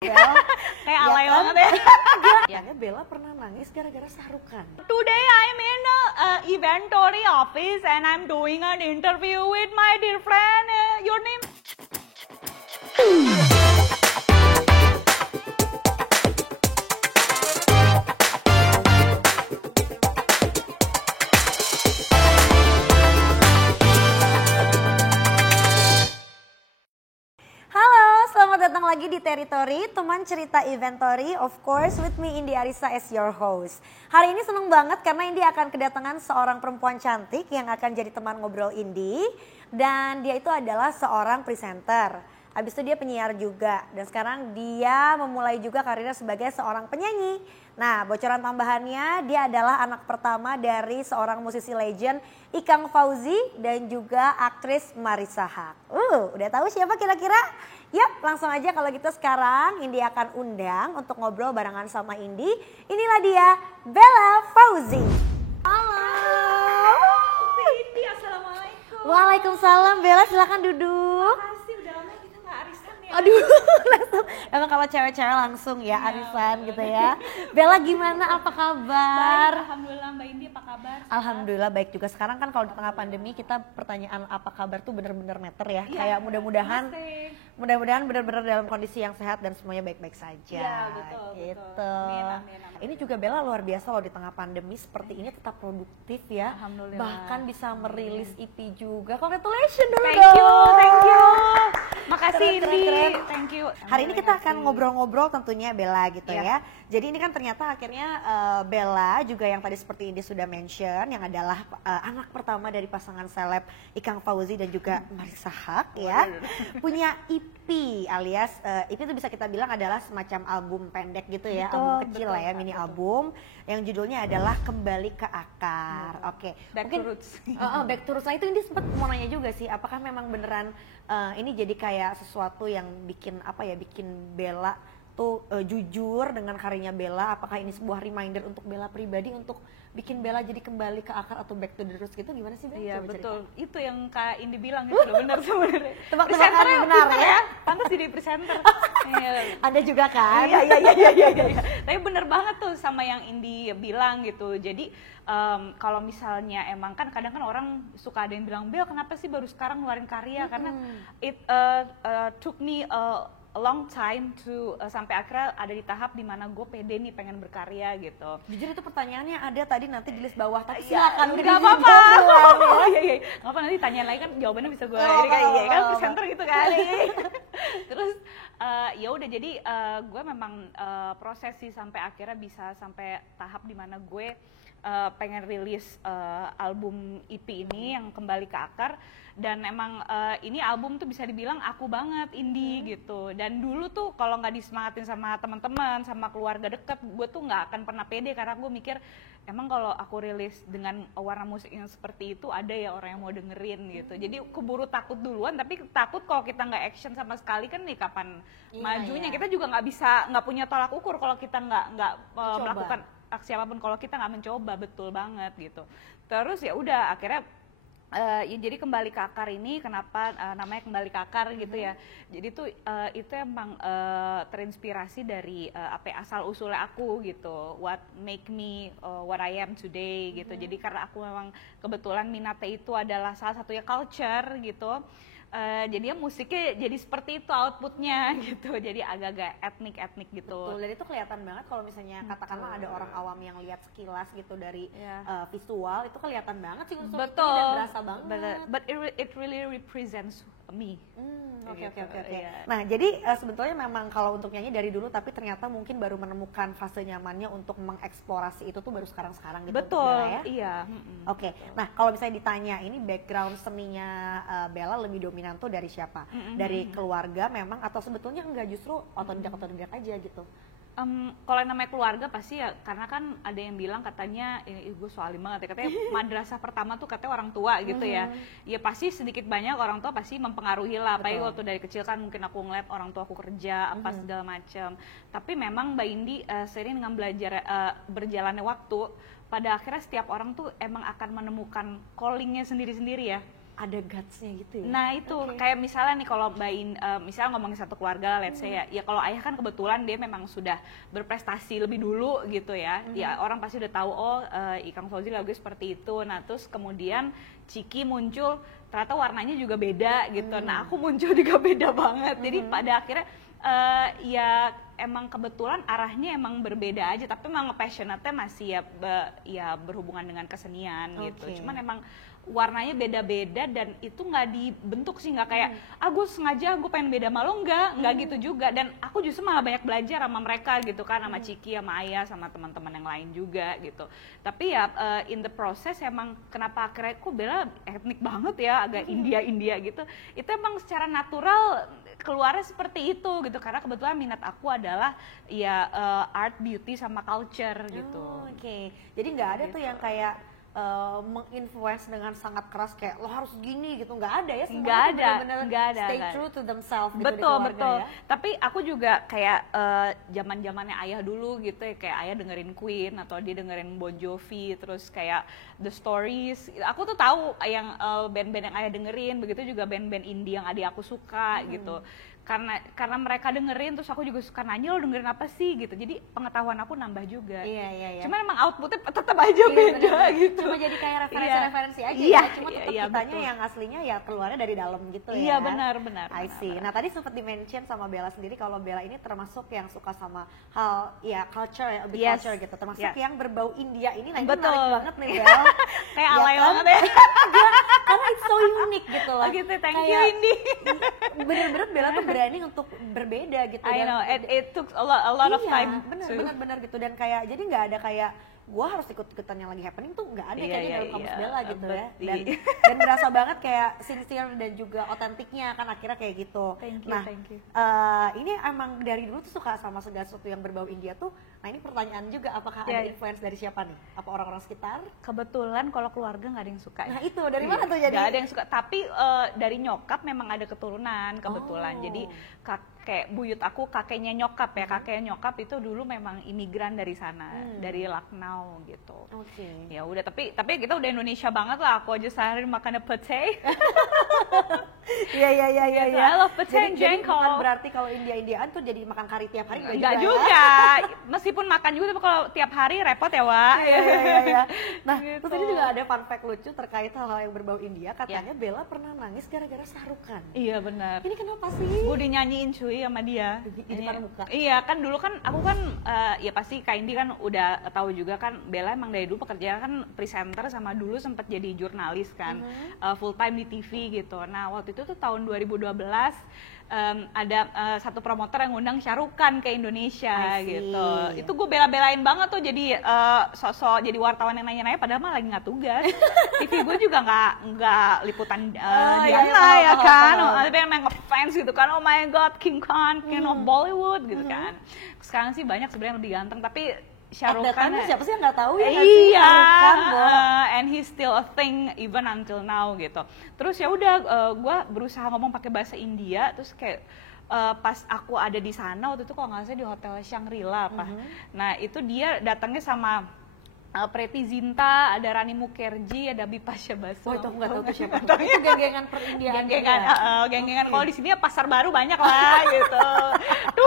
Bel, Kayak ya alay kan? banget ya. Katanya Bella pernah nangis gara-gara Sarukan. Today I'm in a inventory office and I'm doing an interview with my dear friend. Your name? Halo, selamat datang lagi di Teritori, teman cerita Inventory, of course with me Indi Arisa as your host. Hari ini seneng banget karena Indi akan kedatangan seorang perempuan cantik yang akan jadi teman ngobrol Indi. Dan dia itu adalah seorang presenter. Habis itu dia penyiar juga dan sekarang dia memulai juga karirnya sebagai seorang penyanyi. Nah, bocoran tambahannya dia adalah anak pertama dari seorang musisi legend Ikang Fauzi dan juga aktris Marissa Haque. Udah tahu siapa kira-kira? Yap, langsung aja kalau gitu sekarang Indi akan undang untuk ngobrol barengan sama Indi. Inilah dia, Bella Fauzi. Halo. Indi, assalamualaikum. Waalaikumsalam, Bella silakan duduk. Makasih, udah lama kita nggak arisan ya. Aduh, langsung. Emang kalau cewek-cewek langsung ya arisan gitu ya. Bella gimana, apa kabar? Baik, alhamdulillah Mbak Indi, apa kabar? Alhamdulillah baik juga. Sekarang kan kalau di tengah pandemi kita pertanyaan apa kabar tuh bener-bener meter ya. Iya, Kayak mudah-mudahan pasti. bener-bener dalam kondisi yang sehat dan semuanya baik-baik saja. Iya, betul, Gitu. betul. Amin, amin, amin. Ini juga Bella luar biasa loh di tengah pandemi seperti ini tetap produktif ya. Alhamdulillah. Bahkan bisa merilis EP juga. Congratulations dulu Thank you, dong. thank you. Makasih Keren, Indi, keren. thank you. Hari ini kita akan ngobrol-ngobrol tentunya Bella gitu Iya. ya. Jadi ini kan ternyata akhirnya Bella juga yang tadi seperti Indi sudah mention yang adalah anak pertama dari pasangan seleb Ikang Fauzi dan juga Marissa Haque ya. Punya EP alias EP itu bisa kita bilang adalah semacam album pendek gitu ya, Betul, album kecil betul, lah ya, Kak, mini betul. album yang judulnya adalah Kembali ke Akar. Oke. Back to Roots. Back to Roots. Nah, itu Indi sempat mau nanya juga sih, apakah memang beneran ini jadi kayak sesuatu yang bikin apa ya, bikin Bella tuh jujur dengan karirnya Bella? Apakah ini sebuah reminder untuk Bella pribadi untuk bikin Bella jadi kembali ke akar atau back to the roots gitu? Gimana sih Bella? Iya Coba betul, cerita. itu yang Kak Indi bilang itu udah benar sebenarnya. Tebak-tebakan Presenternya benar pinter ya? pantas jadi presenter. Iya. Anda juga kan? Iya. Tapi bener banget tuh sama yang Indi bilang gitu. Jadi kalau misalnya emang kan kadang kan orang suka ada yang bilang, Bel kenapa sih baru sekarang ngeluarin karya? Karena it took me a long time to sampai akhirnya ada di tahap dimana gue pede nih pengen berkarya gitu. Jujur itu pertanyaannya ada tadi nanti di list bawah, tapi Iya, silakan nggak apa-apa. duluan ya. Iya. Nggak apa nanti tanyain lagi kan jawabannya bisa gue Oh, ini kan, iya kan oh. presenter gitu kan. Terus ya udah jadi gue memang proses sih sampai akhirnya bisa sampai tahap dimana gue pengen rilis album EP ini yang Kembali ke Akar. Dan emang ini album tuh bisa dibilang aku banget Indi gitu. Dan dulu tuh kalau nggak disemangatin sama teman-teman, sama keluarga deket, gue tuh nggak akan pernah pede karena gue mikir emang kalau aku rilis dengan warna musik yang seperti itu ada ya orang yang mau dengerin gitu. Jadi keburu takut duluan, tapi takut kalau kita nggak action sama sekali kan nih kapan majunya. Kita juga nggak punya tolak ukur kalau kita nggak melakukan aksi apapun kalau kita nggak mencoba. Betul banget gitu. Terus ya udah akhirnya ya jadi Kembali ke Akar ini kenapa namanya Kembali ke Akar gitu ya. Jadi tuh itu emang terinspirasi dari apa ya, asal usulnya aku gitu. What make me what I am today gitu. Jadi karena aku memang kebetulan minatnya itu adalah salah satunya culture gitu. Jadinya musiknya jadi seperti itu outputnya gitu, jadi agak-agak etnik gitu. Betul, dan itu kelihatan banget kalau misalnya katakanlah ada orang awam yang lihat sekilas gitu dari visual, itu kelihatan banget sih unsur itu dan berasa banget. But it really represents me. Oke. Iya. Nah, jadi sebetulnya memang kalau untuk nyanyi dari dulu, tapi ternyata mungkin baru menemukan fase nyamannya untuk mengeksplorasi itu tuh baru sekarang-sekarang gitu. Betul, Bella, ya? iya. Oke, nah kalau misalnya ditanya ini background seninya Bella lebih dominan tuh dari siapa? Dari keluarga memang atau sebetulnya enggak, justru otodidak aja gitu? Kalau yang namanya keluarga pasti ya, karena kan ada yang bilang katanya, ini gue soalim banget ya, katanya madrasah pertama tuh katanya orang tua gitu ya. Ya pasti sedikit banyak orang tua pasti mempengaruhi lah, apalagi waktu dari kecil kan mungkin aku ngeliat orang tua aku kerja, apa segala macam. Tapi memang Mbak Indi sering dengan belajar berjalannya waktu, pada akhirnya setiap orang tuh emang akan menemukan callingnya sendiri-sendiri ya. ada guts-nya gitu ya. Nah itu kayak misalnya nih kalau misalnya ngomongin satu keluarga, let's say ya kalau ayah kan kebetulan dia memang sudah berprestasi lebih dulu gitu ya. Ya orang pasti udah tahu Ikang Fauzi lagunya seperti itu. Nah terus kemudian Ciki muncul, ternyata warnanya juga beda gitu. Nah aku muncul juga beda banget. Jadi pada akhirnya ya emang kebetulan arahnya emang berbeda aja, tapi emang passionate-nya masih ya berhubungan dengan kesenian gitu. Cuman emang warnanya beda-beda dan itu nggak dibentuk sih, nggak kayak gue sengaja gue pengen beda malu, nggak gitu juga. Dan aku justru malah banyak belajar sama mereka gitu kan, sama Ciki, sama Ayah, sama teman-teman yang lain juga gitu. Tapi ya in the process emang kenapa akhirnya kok Bella etnik banget ya, agak India gitu, itu emang secara natural keluarnya seperti itu gitu, karena kebetulan minat aku adalah ya art, beauty, sama culture gitu. Jadi nggak ada tuh yang kayak menginfluence dengan sangat keras kayak lo harus gini gitu, nggak ada ya, semuanya nggak ada, stay true to themselves gitu. Betul. Ya? Tapi aku juga kayak zaman-zamannya Ayah dulu gitu ya, kayak Ayah dengerin Queen atau dia dengerin Bon Jovi, terus kayak The Stories. Aku tuh tahu yang band-band yang Ayah dengerin, begitu juga band-band indie yang adik aku suka gitu. Karena mereka dengerin, terus aku juga suka nanya, lo dengerin apa sih gitu. Jadi pengetahuan aku nambah juga. Iya. Cuman emang outputnya tetap aja beda gitu. Cuma jadi kayak referensi aja ya. Cuma tetap kitanya yang aslinya ya keluarnya dari dalam gitu ya. Iya benar. I see. Nah tadi sempat di-mention sama Bella sendiri kalau Bella ini termasuk yang suka sama hal ya culture ya, culture gitu. Termasuk yang berbau India ini. Nah ini menarik banget nih Bella. Kayak alay banget ya. Karena it's so unique gitu loh. Gitu, thank you Indi. Bener-bener Bella tuh berani untuk berbeda gitu. I know, it took a lot of time. Bener gitu, dan kayak jadi nggak ada kayak gue harus ikut-ikutan yang lagi happening tuh nggak ada kayaknya dalam kamus Bella gitu ya. Dan berasa banget kayak sincere dan juga otentiknya kan akhirnya kayak gitu. Thank you. Ini emang dari dulu tuh suka sama segala sesuatu yang berbau India tuh. Nah ini pertanyaan juga, apakah ada influence dari siapa nih? Apa orang-orang sekitar? Kebetulan kalau keluarga nggak ada yang suka ya. Nah itu dari mana tuh jadi? Nggak ada yang suka, tapi dari nyokap memang ada keturunan kebetulan. Jadi kayak buyut aku kakeknya nyokap ya, kakeknya nyokap itu dulu memang imigran dari sana, dari Lucknow gitu. Ya udah, tapi kita udah Indonesia banget lah. Aku aja sehari makan pete. Iya. I love pete and jengkol. Bukan berarti kalau India-Indiaan tuh jadi makan kari tiap hari nggak juga. Meskipun makan juga, tapi kalau tiap hari repot ya, Wak. Iya. Nah, gitu. Terus ini juga ada fun fact lucu terkait hal-hal yang berbau India. Katanya Bella pernah nangis gara-gara sarukan. Iya benar. Ini kenapa sih? Gue dinyanyiin cuy sama dia. Di depan muka. Iya kan dulu kan aku kan ya pasti Kak Indi kan udah tahu juga kan, Bella emang dari dulu pekerjaan kan presenter sama dulu sempat jadi jurnalis kan, full time di TV gitu. Nah waktu itu tuh tahun 2012 ada satu promotor yang ngundang Shah Rukh Khan ke Indonesia gitu. Itu gue bela-belain banget tuh jadi sosok jadi wartawan yang nanya-nanya padahal mah lagi nggak tugas. TV gue juga nggak liputan Diana ya kan. Ada yang ngefans gitu kan, oh my god King Khan, King of Bollywood gitu kan. Sekarang sih banyak sebenarnya yang lebih ganteng, tapi Shah Rukh Khan siapa sih yang nggak tahu ya? Iya, and he's still a thing even until now gitu. Terus ya udah, gue berusaha ngomong pakai bahasa India, terus kayak pas aku ada di sana waktu itu kalau nggak salah di hotel Shangri-La apa. Nah itu dia datangnya sama Preity Zinta, ada Rani Mukherjee, ada Bipasha Basu. Oh itu aku nggak tahu tuh siapa. Itu geng-gengan per-Indiaan. Geng-gengan. Kalau di sini ya pasar baru banyak lah gitu. 2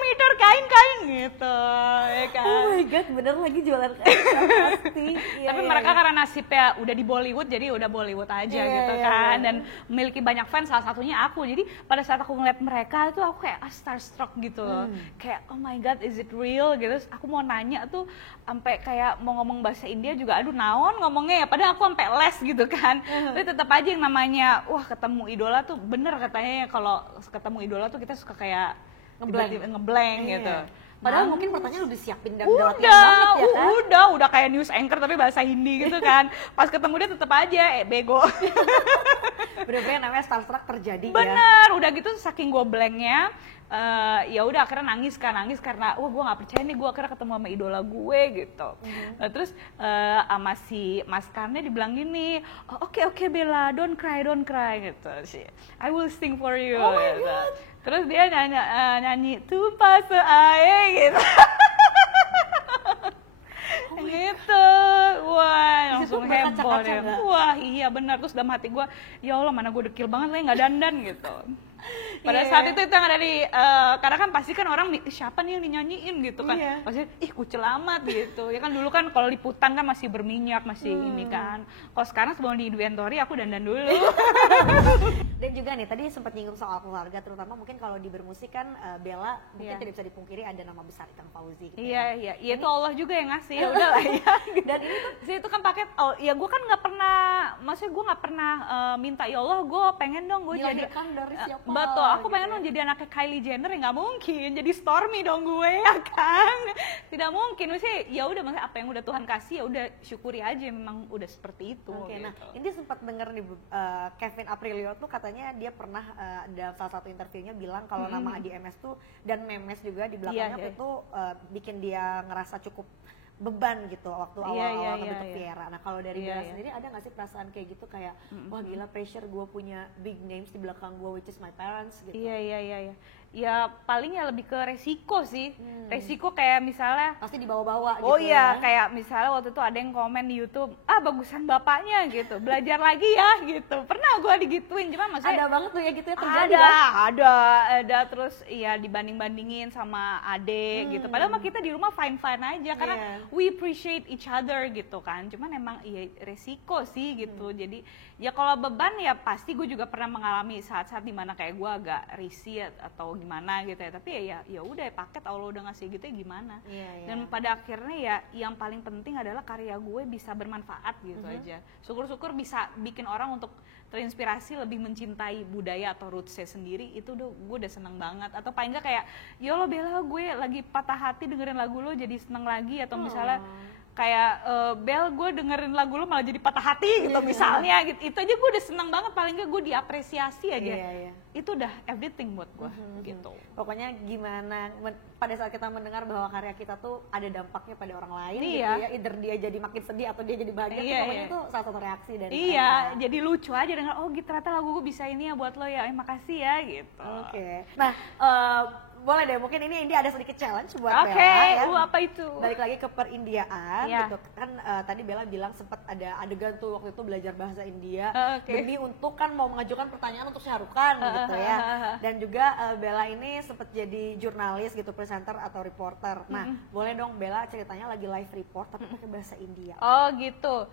meter kain gitu, ya kan. Oh my god, bener lagi jualan kain pasti. Tapi mereka karena nasibnya udah di Bollywood, jadi udah Bollywood aja gitu kan. Dan memiliki banyak fans, salah satunya aku. Jadi pada saat aku ngeliat mereka itu aku kayak starstruck gitu loh. Kayak oh my god, is it real gitu. Terus aku mau nanya tuh sampai kayak mau ngomong bahasa India juga aduh naon ngomongnya ya, padahal aku sampai les gitu kan. Tapi tetap aja yang namanya wah ketemu idola tuh bener katanya ya, kalau ketemu idola tuh kita suka kayak ngeblank gitu. Padahal mungkin pertanyaan udah disiapin dan banget ya kan? Udah kayak news anchor tapi bahasa Hindi gitu kan. Pas ketemu dia tetap aja bego. Bener-bener namanya starstruck terjadi. Bener, udah gitu saking gue blanknya, ya udah akhirnya nangis karena gue nggak percaya nih gue akhirnya ketemu sama idola gue gitu. Terus sama si Mas Karne dibilang gini, oke Bella, don't cry gitu sih, I will sing for you. Oh my gitu. God. Terus dia nyanyi tumpah seair gitu. gitu. Wah, langsung heboh berkaca-kaca deh. nggak? Wah, iya benar. Terus dalam hati gue, ya Allah mana gue dekil banget lah nggak dandan gitu. Pada Iya. saat itu yang ada di, karena kan pasti kan orang siapa nih yang dinyanyiin gitu kan. Iya. Pasti, ih kucel amat gitu. Ya kan dulu kan kalau liputan kan masih berminyak, masih ini kan. Kalau sekarang sebelum di inventory aku dandan dulu. Dan juga nih tadi sempat nyinggung soal keluarga, terutama mungkin kalau di bermusik kan Bella mungkin Iya. tidak bisa dipungkiri ada nama besar Ikang Fauzi. Gitu Iya, ya. iya, itu Allah juga yang ngasih, ya udahlah ya. Dan ini tuh Sih itu kan paket, oh ya gue kan nggak pernah, maksudnya gue nggak pernah minta ya Allah gue pengen dong gue jadi, dilahirkan dari siapa? betul, aku gitu pengen ya. dong jadi anaknya Kylie Jenner, ya nggak mungkin, jadi Stormy dong gue ya kan, tidak mungkin, maksudnya ya udah, maksudnya apa yang udah Tuhan kasih ya udah syukuri aja, memang udah seperti itu. Oke, gitu. nah ini sempat denger nih Kevin Aprilio tuh katanya dia pernah ada salah satu interviewnya bilang kalau nama Adi MS tuh dan Memes juga di belakangnya Iya, iya. itu bikin dia ngerasa cukup beban gitu waktu Iya, awal-awal iya, ngebentuk iya. Viera. Nah kalau dari Iya, Bella iya. sendiri ada nggak sih perasaan kayak gitu kayak wah gila pressure gue punya big names di belakang gue which is my parents gitu. Iya, iya, iya, iya. Ya paling ya lebih ke resiko sih, resiko kayak misalnya, Pasti dibawa-bawa oh gitu iya, ya. kayak misalnya waktu itu ada yang komen di YouTube, ah bagusan bapaknya gitu, belajar lagi ya gitu. Pernah gue digituin, cuma maksudnya Ada banget tuh ya gitu ya terjadi kan? ada terus iya dibanding-bandingin sama adik gitu. Padahal mah kita di rumah fine-fine aja karena Iya. we appreciate each other gitu kan. Cuman emang iya resiko sih gitu. Jadi ya kalau beban ya pasti gue juga pernah mengalami saat-saat dimana kayak gue agak risih atau gimana gitu ya. Tapi ya udah paket Allah udah ngasih gitu ya gimana. Iya, iya. Dan pada akhirnya ya yang paling penting adalah karya gue bisa bermanfaat gitu aja. Syukur-syukur bisa bikin orang untuk terinspirasi lebih mencintai budaya atau roots-nya sendiri, itu gue udah seneng banget. Atau paling nggak kayak, ya Allah Bella gue lagi patah hati dengerin lagu lo jadi seneng lagi. Atau misalnya kayak Bel gue dengerin lagu lo malah jadi patah hati gitu misalnya gitu. Itu aja gue udah seneng banget, paling nggak gue diapresiasi aja. Iya, iya. Itu udah everything buat gue gitu. Pokoknya gimana pada saat kita mendengar bahwa karya kita tuh ada dampaknya pada orang lain Iya. gitu ya, either dia jadi makin sedih atau dia jadi bahagia, tuh Iya, pokoknya iya. itu salah satu reaksi dari Iya, mereka. jadi lucu aja dengan oh gitu ternyata lagu gue bisa ini ya buat lo ya, makasih ya gitu. Oke. Nah, boleh deh mungkin ini Indi ada sedikit challenge buat Oke, Bella ya. apa itu? Balik lagi ke perindiaan Iya. gitu kan, tadi Bella bilang sempat ada adegan tuh waktu itu belajar bahasa India Oke. demi untuk kan mau mengajukan pertanyaan untuk Shah Rukh Khan gitu ya. Dan juga Bella ini sempat jadi jurnalis gitu, presenter atau reporter. Nah, boleh dong Bella ceritanya lagi live report tapi pakai bahasa India. Oh gitu.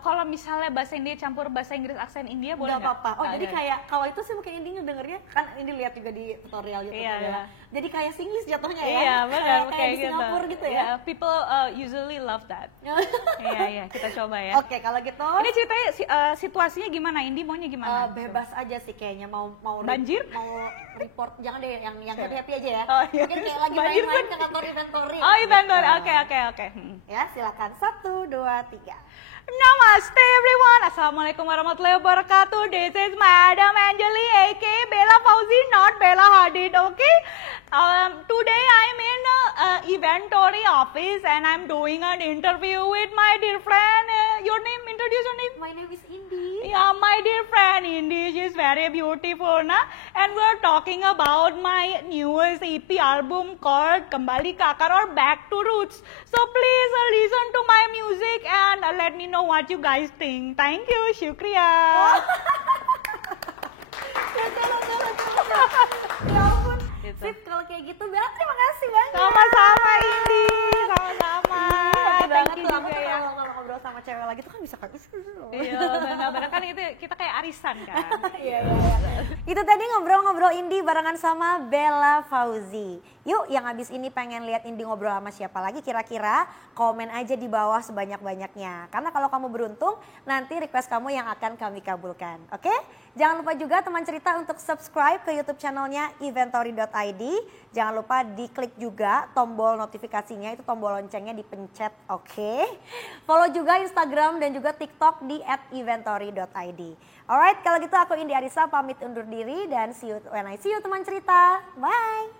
Kalau misalnya bahasa India campur bahasa Inggris aksen India boleh Nggak apa-apa. Oh, jadi Oke. kayak kalau itu sih mungkin Indi ngedengernya kan Indi lihat juga di tutorial YouTube Iya, Bella. iya. Jadi kayak Singlish jatuhnya ya. Iya benar, kayak kayak di gitu. Singapura gitu ya. Yeah, people usually love that. Iya iya, kita coba ya. Oke, kalau gitu Ini ceritanya situasinya gimana? Indi maunya gimana? bebas aja sih kayaknya mau Banjir? mau report, jangan deh yang happy aja ya. Oh, iya. Mungkin kayak lagi Banjir main-main kan- ke kantor inventory. Oh inventory, gitu. oke. Ya, silakan 1 2 3. Namaste everyone, Assalamualaikum warahmatullahi wabarakatuh. This is Madam Anjali aka Bella Fauzi, not Bella Hadid, okay? Today I'm in inventory office and I'm doing an interview with my dear friend. Your name, introduce your name. My name is Indi. Yeah, my dear friend Indi, she's very beautiful, na? And we're talking about my newest EP album called Kembali ke Akar or Back to Roots. So please listen to my music and let me know what you guys think. Thank you, Shukriya. Ya ampun. Gitu. Sip, kalau kayak gitu Bella terima kasih banyak. Sama-sama Indi, sama-sama. Happy Thank banget you tuh aku juga tuh ya. kalau ngobrol sama cewek lagi tuh kan bisa kayak Iya, benar-benar kan itu kita kayak arisan kan. Iya. Itu tadi ngobrol-ngobrol Indi barengan sama Bella Fauzi. Yuk yang abis ini pengen lihat Indi ngobrol sama siapa lagi kira-kira, komen aja di bawah sebanyak-banyaknya. Karena kalau kamu beruntung nanti request kamu yang akan kami kabulkan. Oke? Jangan lupa juga teman cerita untuk subscribe ke YouTube channelnya inventory.id. Jangan lupa diklik juga tombol notifikasinya, itu tombol loncengnya dipencet, oke? Follow juga Instagram dan juga TikTok di @inventory.id. Alright, kalau gitu aku Indi Arisa pamit undur diri dan see you when I see you teman cerita. Bye.